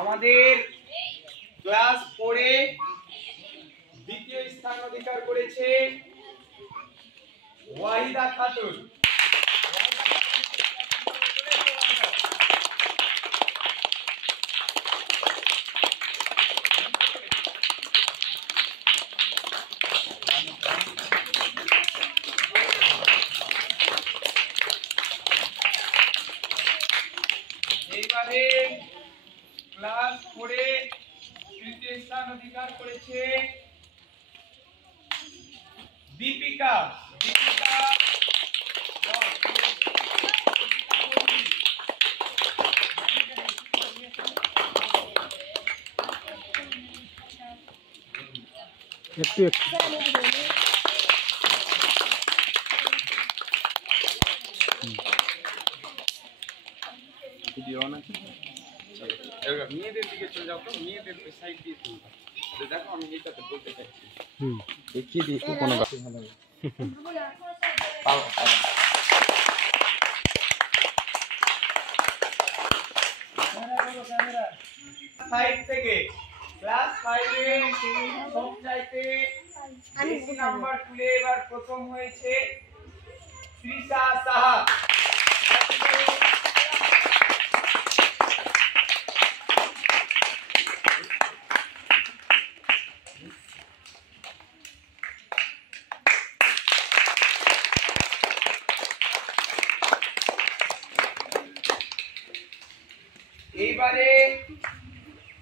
আমাদের ক্লাস 4 এ দ্বিতীয় স্থান অধিকার করেছে ওয়াহিদা খাতুন। এইবারে ক্লাস 4 এ তৃতীয় স্থান অধিকার করেছে দীপিকা। একটু ভিডিও অন আছে। মেয়েদের দিকে চলে যাও তো, মেয়েদের সাইড দিয়ে তুলবা। দেখো আমি এটাতে বলতে চাইছি। দেখিয়ে দিই একটু কোনো গাছ ভালো লাগে। সাইড থেকে ক্লাস 5 এ সবচাইতে বেশি নাম্বার তুলে এবার প্রথম হয়েছে শ্রীসা সাহা। এইবারে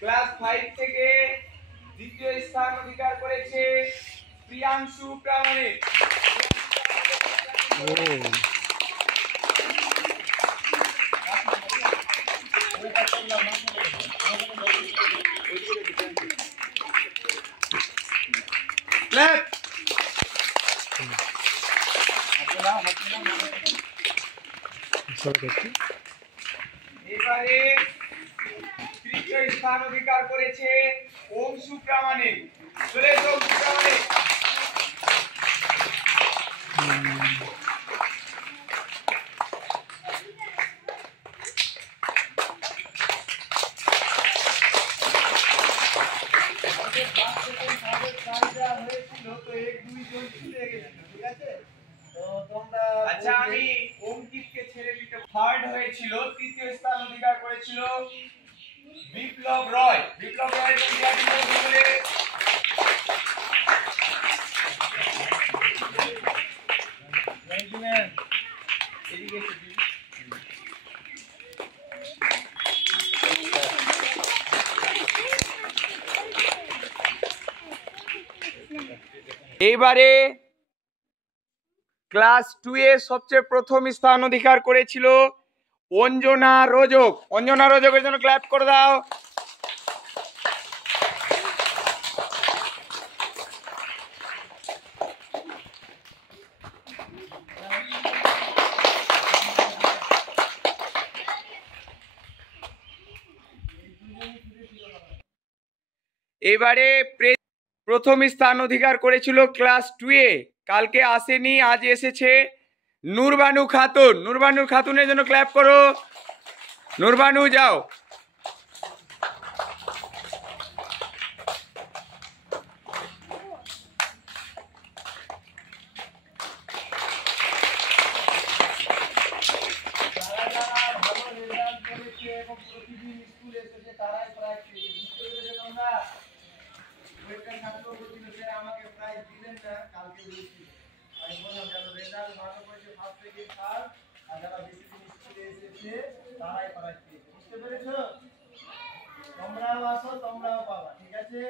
ক্লাস 5 থেকে দ্বিতীয় স্থান অধিকার করেছে প্রিয়াংশু প্রামাণিক। এবারে তৃতীয় স্থান অধিকার করেছে অংশু প্রামাণিক। চলে এসো অংশু প্রামাণিক। আচ্ছা আমি অঙ্কিতকে ছেড়ে দিতে। থার্ড হয়েছিল, তৃতীয় স্থান অধিকার করেছিল বিপ্লব রয়। বিপ্লব রয় এইবারে ক্লাস 2 এ সবচেয়ে প্রথম স্থান অধিকার করেছিল অঞ্জনা রোজক। অঞ্জনা রোজকের জন্য ক্ল্যাপ করে দাও। এবারে প্রথম স্থান অধিকার করেছিল ক্লাস 2 এ, কালকে আসেনি আজ এসেছে নূরবানু খাতুন। নূরবানু খাতুনের জন্য ক্ল্যাপ করো। নূরবানু যাও। আমাকে প্রাইজ দিলেন না কালকে বলেছি, আমি বললাম যারা রেজাল্ট ভালো করেছে ফার্স্ট সেকেন্ড থার্ড, আর যারা বেশি দিন স্কুলে এসেছে তারাই প্রাইজ পেয়েছে। বুঝতে পেরেছো? তোমরাও আসো, তোমরাও পাবা। ঠিক আছে?